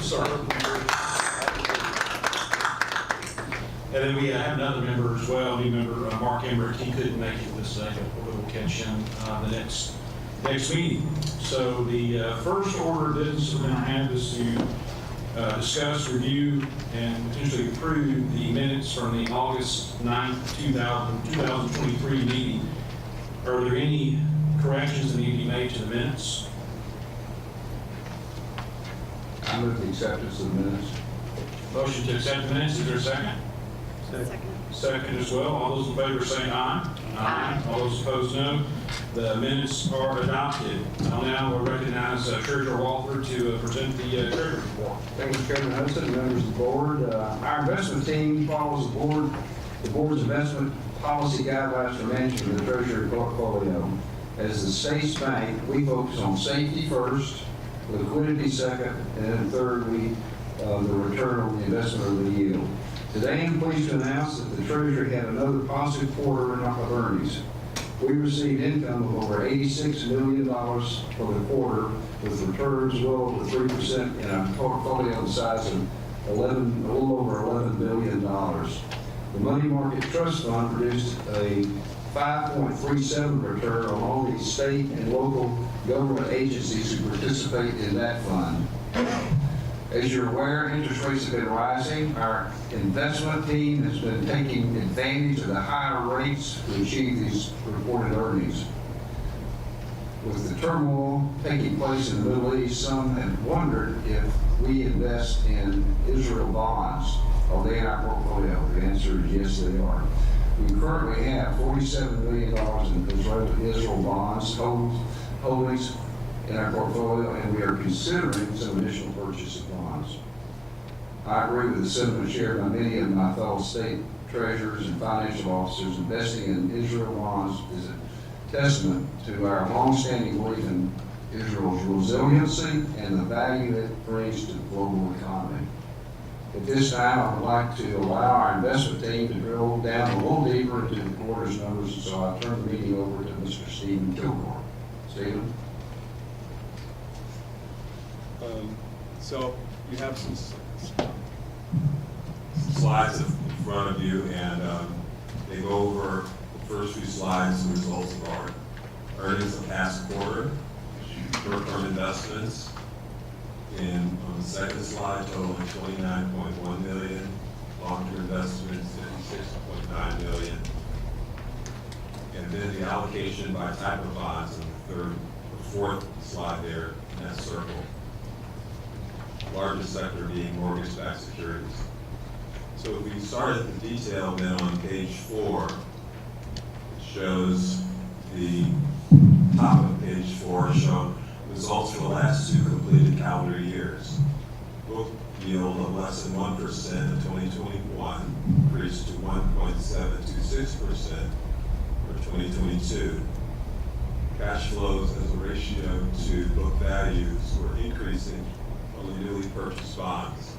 Good, sir. And then we have another member as well, new member, Mark Emmerich. He couldn't make it this second, but we'll catch him the next meeting. So the first order of business we're going to have is to discuss, review, and potentially approve the minutes from the August 9th, 2023 meeting. Are there any corrections that need to be made to the minutes? I move the acceptance of the minutes. Motion to accept the minutes, is there a second? Second. Second as well. All those in favor say aye. Aye. All those opposed, no. The minutes are adopted. I'll now recognize Treasurer Walther to present the Treasury report. Thank you, Chairman Hudson, and members of the board. Our investment team follows the board's investment policy guidelines for management of the Treasury portfolio. As the state's bank, we focus on safety first, liquidity second, and then third, the return on the investment or the yield. Today, I'm pleased to announce that the Treasury had another positive quarter of earnings. We received income of over $86 million for the quarter, with returns well over 3% in a portfolio size of a little over $11 billion. The money market trust fund produced a 5.37% return on all the state and local government agencies who participate in that fund. As you're aware, interest rates have been rising. Our investment team has been taking advantage of the higher rates to achieve these reported earnings. With the turmoil taking place in the Middle East, some have wondered if we invest in Israel bonds. Are they in our portfolio? The answer is yes, they are. We currently have $47 million in Israel bonds holdings in our portfolio, and we are considering some initial purchase of bonds. I agree with the sentiment shared by many of my fellow state treasurers and financial officers. Investing in Israel bonds is a testament to our longstanding belief in Israel's resiliency and the value it brings to the global economy. At this time, I would like to allow our investment team to drill down a little deeper into the quarter's numbers, and so I turn the meeting over to Mr. Stephen Kilgore. Stephen? So you have some slides in front of you, and they go over the first few slides, the results of our earnings of the past quarter, short-term investments. On the second slide, totaling $29.1 million, long-term investments $56.9 million, and then the allocation by type of bonds in the fourth slide there in that circle. Largest sector being mortgage-backed securities. So if we start at the detail, then on page 4, it shows the top of page 4 show results for the last 2 completed calendar years. Book yield of less than 1% in 2021 increased to 1.726% for 2022. Cash flows as a ratio to book values were increasing on the newly purchased bonds.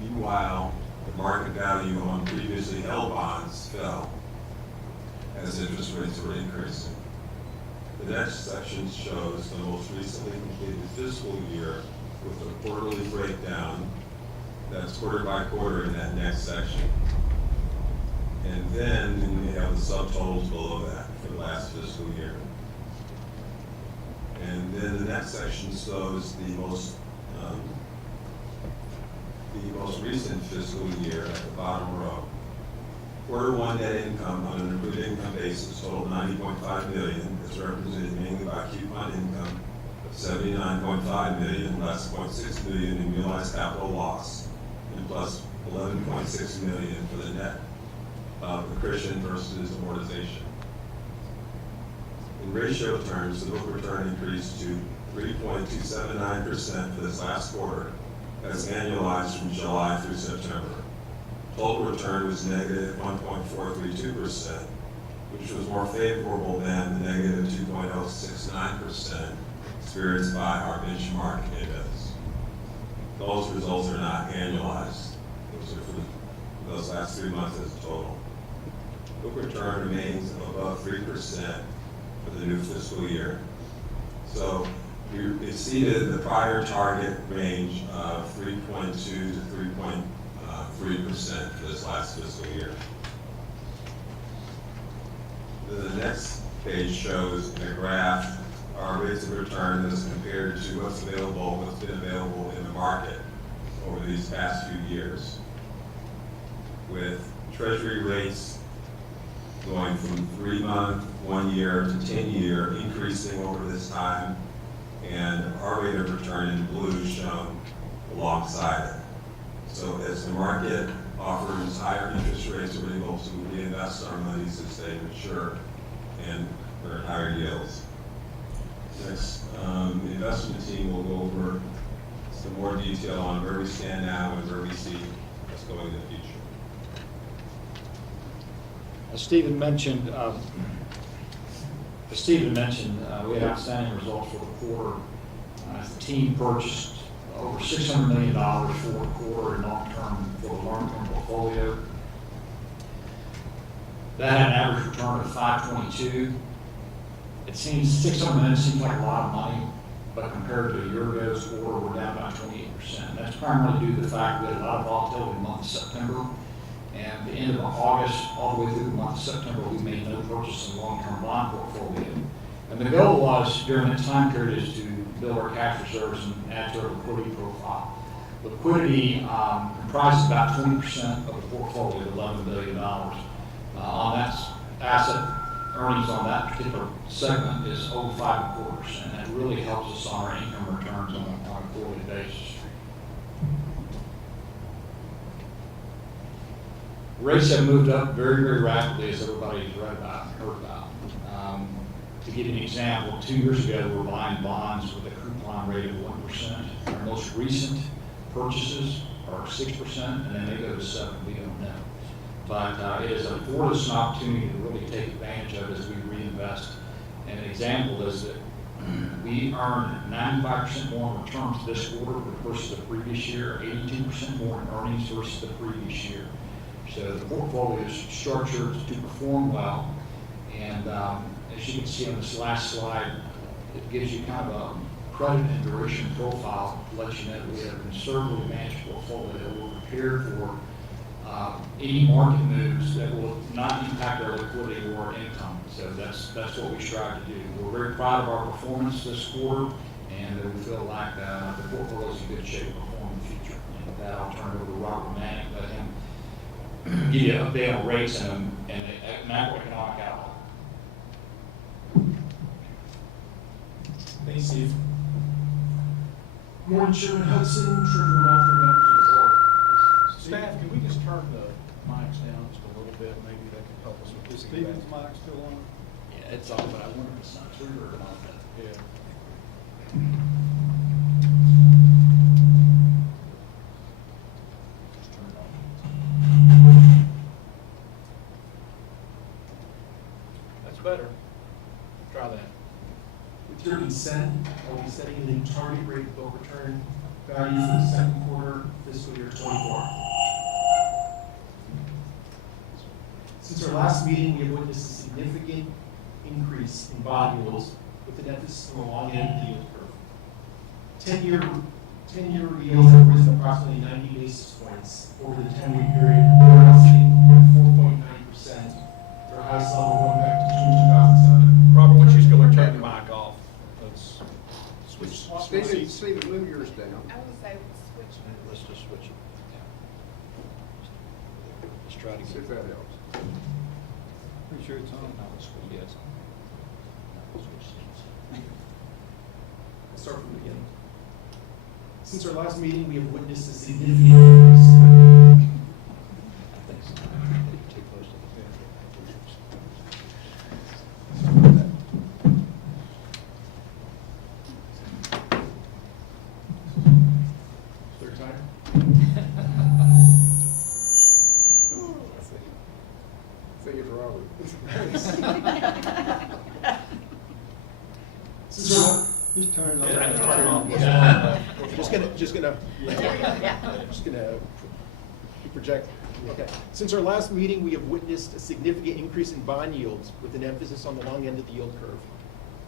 Meanwhile, the market value on previously held bonds fell as interest rates were increasing. The next section shows the most recently completed fiscal year with a quarterly breakdown. That's quarter by quarter in that next section. And then we have the subtotals below that for the last fiscal year. And then the next section shows the most recent fiscal year at the bottom row. Quarter 1 net income on an accrued income basis totaled $90.5 million. It's represented mainly by coupon income of $79.5 million, less $0.6 million in realized capital loss, and plus $11.6 million for the net accretion versus amortization. In ratio terms, the book return increased to 3.279% for this last quarter, as annualized from July through September. Total return was negative 1.432%, which was more favorable than the negative 2.069% experienced by our benchmark index. Those results are not annualized. Those are for those last 3 months as a total. Book return remains above 3% for the new fiscal year. So We exceeded the prior target range of 3.2 to 3.3% for this last fiscal year. Then the next page shows in a graph our rates of return as compared to what's been available in the market over these past few years, with Treasury rates going from 3-month, 1 year to 10-year, increasing over this time, and our rate of return in blue shown alongside it. So as the market offers higher interest rates, we're able to reinvest our monies as they mature and earn higher yields. Next, the investment team will go over some more detail on where we stand now and where we see us going in the future. As Stephen mentioned, we had outstanding results for the quarter. The team purchased over $600 million for the quarter in long-term portfolio. That had an average return of 5.22. It seems $600 million seems like a lot of money, but compared to a year ago's quarter, we're down by 28%. That's primarily due to the fact we had a lot of volatility in the month of September. And at the end of August, all the way through the month of September, we made no purchase in the long-term bond portfolio. And the goal was, during that time period, is to build our cash reserves and add to our liquidity profile. Liquidity comprises about 20% of the portfolio, $11 billion. On that asset, earnings on that particular segment is over 5.25%. That really helps us on our income returns on a quarterly basis. Rates have moved up very, very rapidly, as everybody's read about and heard about. To give you an example, 2 years ago, we were buying bonds with a coupon rate of 1%. Our most recent purchases are 6%, and then they go to 7%. We don't know. But it has afforded us an opportunity to really take advantage of as we reinvest. And an example is that we earned 95% more in returns this quarter versus the previous year, 82% more in earnings versus the previous year. So the portfolio is structured to perform well, and as you can see on this last slide, it gives you kind of a credit and duration profile to let you know that we have a conservatively managed portfolio. We're prepared for any market moves that will not impact our liquidity or our income. So that's what we strive to do. We're very proud of our performance this quarter, and we feel like the portfolio is in good shape to perform in the future. And with that, I'll turn it over to Robert Manning, let him give you an update on rates and macroeconomic outlook. Thanks, Steve. Morning, Chairman Hudson, Treasurer Walter, members of the board. Staff, can we just turn the mics down just a little bit? Maybe that could help us with this. Stephen's mic still on? Yeah, it's on, but I wonder if it's not clear or not. Yeah. Just turn it on. That's better. Try that. With your consent, I will be setting a new target rate of return value for the second quarter fiscal year 24. Since our last meeting, we have witnessed a significant increase in bond yields with an emphasis on the long end of the yield curve. 10-year yields have risen approximately 90 basis points over the 10-week period, now sitting at 4.9%, their highest level going back to June 2007. Robert, once you just go and turn the mic off. Let's switch seats. Stephen, move yours down. I would say switch. Let's just switch it. Let's try to See get if that helps. Pretty sure it's on. Yes. Let's start from the beginning. Since our last meeting, we have witnessed a significant increase. I think so. Too close to Third time. Say it's Robert. Since our, Just turn it on. Yeah, just turn it off. Yeah. project. Okay. Since our last meeting, we have witnessed a significant increase in bond yields with an emphasis on the long end of the yield curve.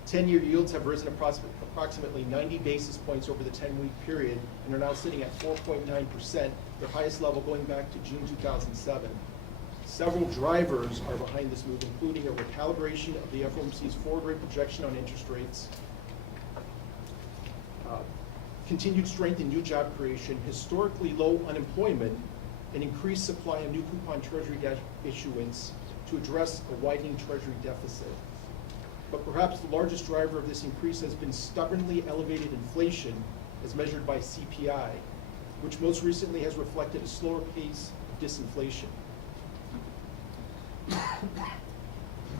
10-year yields have risen approximately 90 basis points over the 10-week period and are now sitting at 4.9%, their highest level going back to June 2007. Several drivers are behind this move, including a recalibration of the FOMC's forward rate projection on interest rates, continued strength in new job creation, historically low unemployment, and increased supply of new coupon Treasury debt issuance to address a widening Treasury deficit. But perhaps the largest driver of this increase has been stubbornly elevated inflation as measured by CPI, which most recently has reflected a slower pace of disinflation.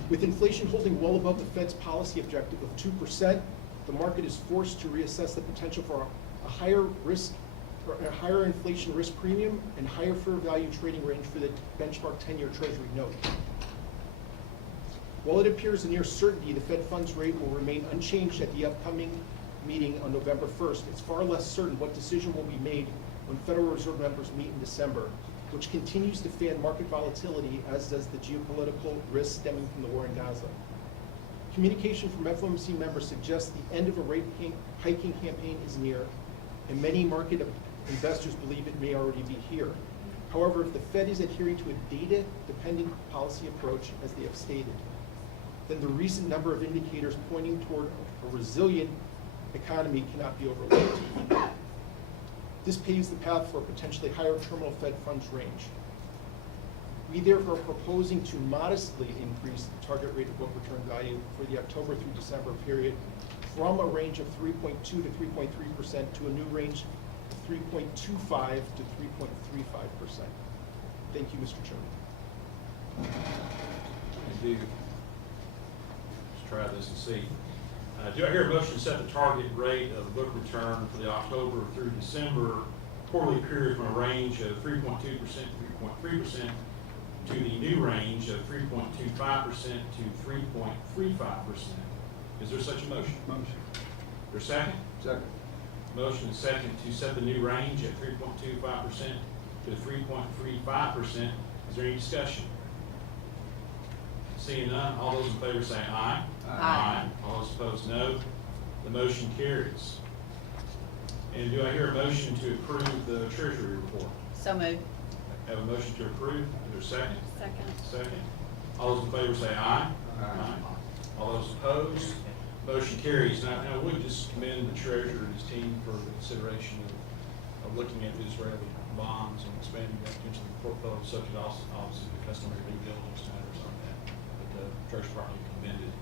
With inflation holding well above the Fed's policy objective of 2%, the market is forced to reassess the potential for a higher risk, or a higher inflation risk premium and higher fair value trading range for the benchmark 10-year Treasury note. While it appears a near certainty the Fed funds rate will remain unchanged at the upcoming meeting on November 1st, it's far less certain what decision will be made when Federal Reserve members meet in December, which continues to fan market volatility, as does the geopolitical risk stemming from the war in Gaza. Communication from FOMC members suggests the end of a rate hiking campaign is near, and many market investors believe it may already be here. However, if the Fed is adhering to a data-dependent policy approach, as they have stated, then the recent number of indicators pointing toward a resilient economy cannot be overlooked. This paves the path for a potentially higher terminal Fed funds range. We therefore are proposing to modestly increase the target rate of book return value for the October through December period from a range of 3.2 to 3.3% to a new range of 3.25 to 3.35%. Thank you, Mr. Chairman. Thank you. Let's try this and see. Do I hear a motion to set the target rate of book return for the October through December quarterly period from a range of 3.2% to 3.3% to the new range of 3.25% to 3.35%? Is there such a motion? Motion. There a second? Second. Motion and second to set the new range at 3.25% to 3.35%. Is there any discussion? Seeing none, all those in favor say aye. Aye. All those opposed, no. The motion carries. And do I hear a motion to approve the Treasury report? So moved. Have a motion to approve. Is there a second? Second. Second. All those in favor say aye. Aye. All those opposed, motion carries. Now, I would just commend the treasurer and his team for the consideration of looking at the Israeli bonds and expanding that potentially the portfolio, subject also obviously to customary due diligence matters on that. But the treasurer properly commended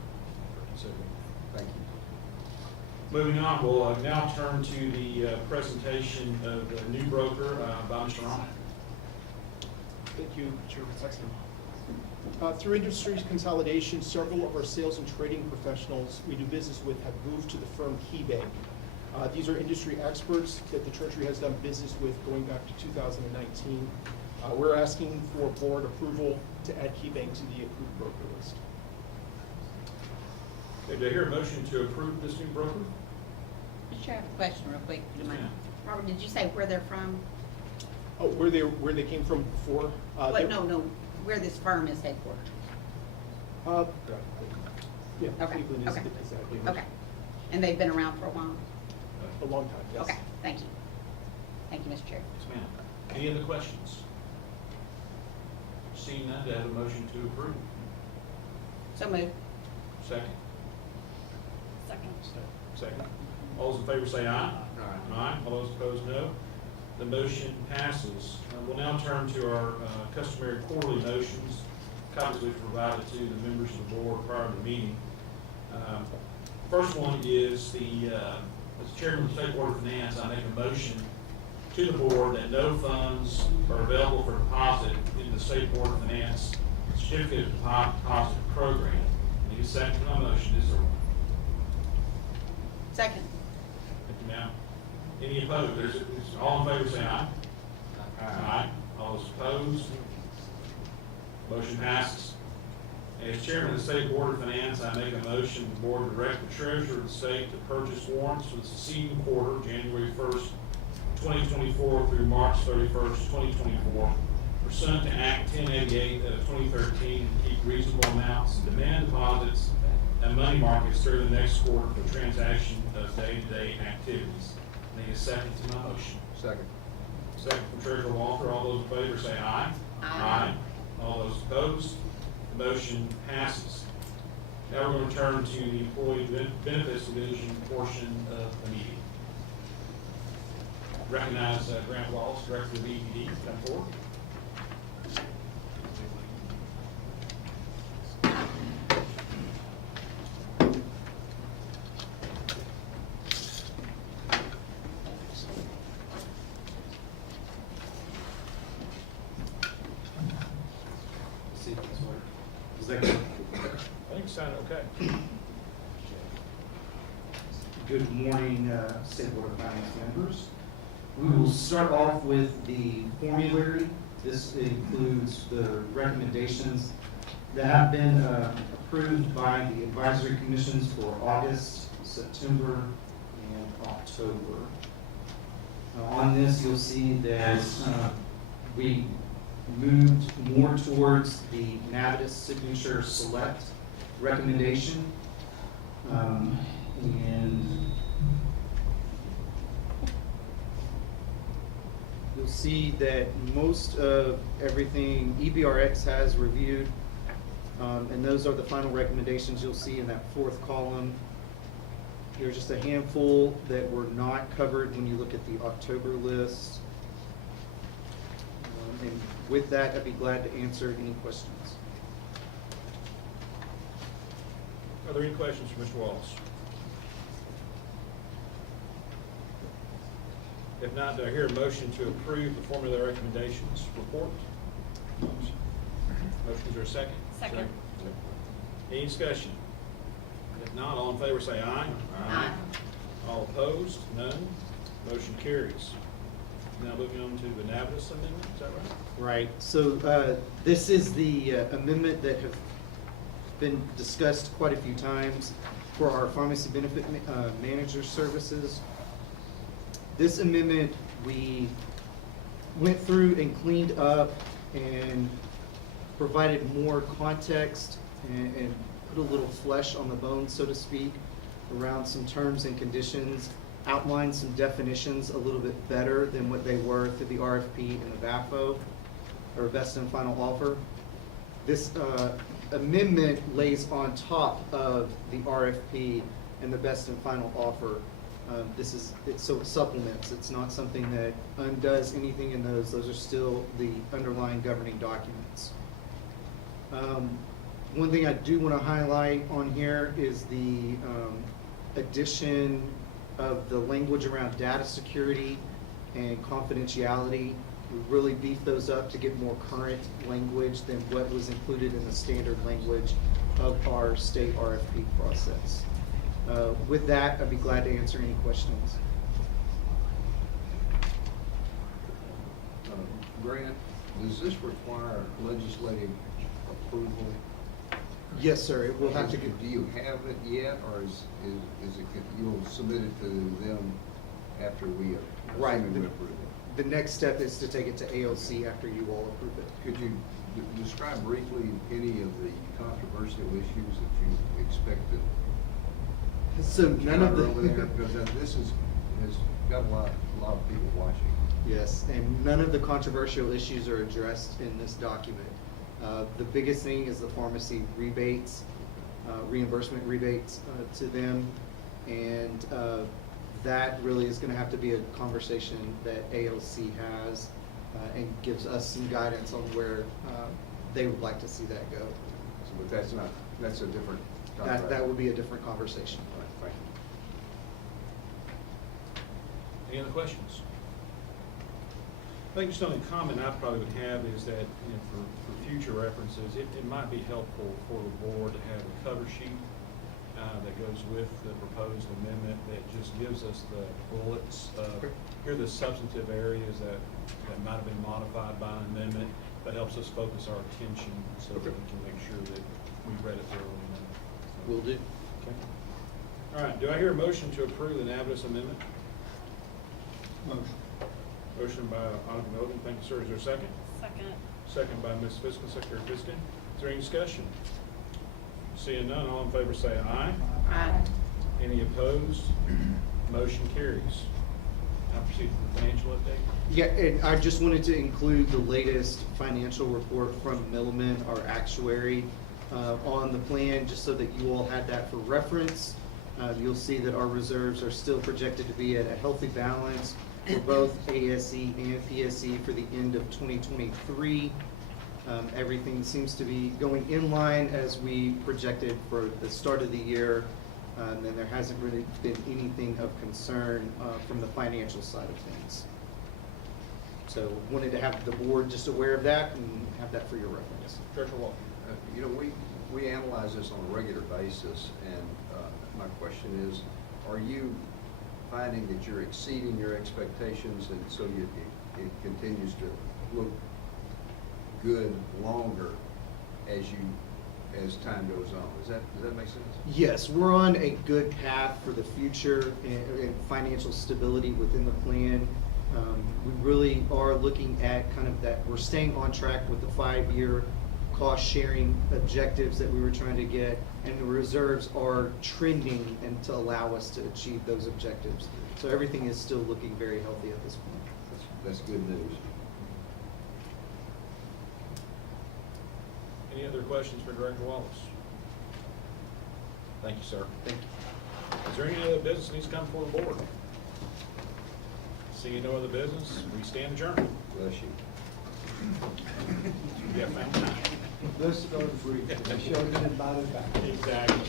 for considering. Thank you. Moving on, we'll now turn to the presentation of the new broker by Mr. Ron. Thank you, Chairman Sexton. Through industry consolidation, several of our sales and trading professionals we do business with have moved to the firm KeyBank. These are industry experts that the Treasury has done business with going back to 2019. We're asking for board approval to add KeyBank to the approved broker list. Okay, do I hear a motion to approve this new broker? Mr. Chair, I have a question real quick. Do you mind? Yes, Robert, did you say where they're from? Oh, where they came from before? Wait, no, where this firm is headquartered. Yeah, Okay, Cleveland is okay. exactly. Okay. And they've been around for a while? A long time, yes. Okay, thank you. Thank you, Mr. Chair. Yes, ma'am. Any other questions? Seeing none, do I have a motion to approve? So moved. Second? Second. Second. All those in favor say aye. Aye. All those opposed, no. The motion passes. We'll now turn to our customary quarterly motions, copies we've provided to the members of the board prior to the meeting. First one is as chairman of the State Board of Finance, I make a motion to the board that no funds are available for deposit in the State Board of Finance Certificate of Deposit Program. Need a second to my motion, is there one? Second. Thank you, ma'am. Any opposed? All in favor say aye. Aye. All those opposed? Motion passes. As chairman of the State Board of Finance, I make a motion the board direct the treasurer of the state to purchase warrants for the succeeding quarter, January 1st, 2024 through March 31st, 2024, pursuant to Act 1088 of 2013, to keep reasonable amounts in demand deposits and money markets through the next quarter for transaction of day-to-day activities. Need a second to my motion. Second. Second from Treasurer Walker. All those in favor say aye. Aye. All those opposed, the motion passes. Now we're going to turn to the Employee Benefits Division portion of the meeting. Recognize Grant Wallace, Director of EPD, come forward. Is that good? I think you sound okay. Good morning, State Board of Finance members. We will start off with the formulary. This includes the recommendations that have been approved by the advisory commissions for August, September, and October. On this, you'll see that we moved more towards the Navitas Signature Select recommendation. And you'll see that most of everything EBRX has reviewed, and those are the final recommendations you'll see in that fourth column. There's just a handful that were not covered when you look at the October list. And with that, I'd be glad to answer any questions. Are there any questions for Mr. Wallace? If not, do I hear a motion to approve the formula recommendations report? Motion, is there a second? Second. Any discussion? If not, all in favor say aye. Aye. All opposed? None. Motion carries. Now moving on to the Navitas amendment, is that right? Right, so this is the amendment that have been discussed quite a few times for our pharmacy benefit manager services. This amendment, we went through and cleaned up and provided more context and put a little flesh on the bone, so to speak, around some terms and conditions, outlined some definitions a little bit better than what they were through the RFP and the BAFO, or best and final offer. This amendment lays on top of the RFP and the best and final offer. So it supplements. It's not something that undoes anything in those. Those are still the underlying governing documents. One thing I do want to highlight on here is the addition of the language around data security and confidentiality. We really beefed those up to get more current language than what was included in the standard language of our state RFP process. With that, I'd be glad to answer any questions. Grant, does this require legislative approval? Yes, sir. It will have to get. Do you have it yet, or is it, you'll submit it to them after we Right. assuming we approve it? The next step is to take it to AOC after you all approve it. Could you describe briefly any of the controversial issues that you expect to So none of cover over there? the, Because this has got a lot of people watching. yes, and none of the controversial issues are addressed in this document. The biggest thing is the pharmacy rebates, reimbursement rebates to them. And that really is gonna have to be a conversation that AOC has and gives us some guidance on where they would like to see that go. So, but that's a different contract. That would be a different conversation. Right, thank you. Any other questions? I think just only comment I probably would have is that, for future references, it might be helpful for the board to have a cover sheet that goes with the proposed amendment that just gives us the bullets. Here are the substantive areas that might have been modified by an amendment, but helps us focus our attention so that we can make sure that we read it thoroughly. Will do. Okay. All right, do I hear a motion to approve the Navitas amendment? Motion. Motion by Alderman Odom, thank you, sir. Is there a second? Second. Second by Ms. Fiskin, Secretary Fiskin. Is there any discussion? Seeing none, all in favor say aye. Aye. Any opposed? Motion carries. Now proceed to the financial update. Yeah, and I just wanted to include the latest financial report from Milliman, our actuary, on the plan, just so that you all had that for reference. You'll see that our reserves are still projected to be at a healthy balance for both ASE and PSE for the end of 2023. Everything seems to be going in line as we projected for the start of the year. And there hasn't really been anything of concern from the financial side of things. So wanted to have the board just aware of that and have that for your reference. Treasurer Walker. You know, we analyze this on a regular basis, and my question is, are you finding that you're exceeding your expectations, and so it continues to look good longer as time goes on? Does that make sense? Yes, we're on a good path for the future and financial stability within the plan. We really are looking at kind of that, we're staying on track with the 5-year cost-sharing objectives that we were trying to get, and the reserves are trending and to allow us to achieve those objectives. So everything is still looking very healthy at this point. That's good news. Any other questions for Director Wallace? Thank you, sir. Thank you. Is there any other business that needs to come before the board? Seeing no other business, we stand adjourned. Bless you. Yeah, found time. Let's go to brief. Show them about it back. Exactly.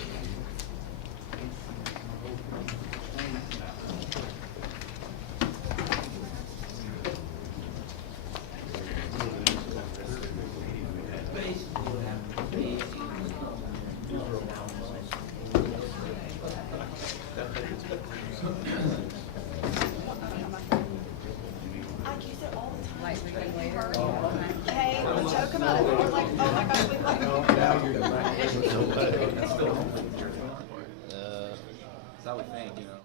I use it all the time. Like, we can later. Hey, we joke about it, we're like, oh my gosh, we like. So I would think, you know.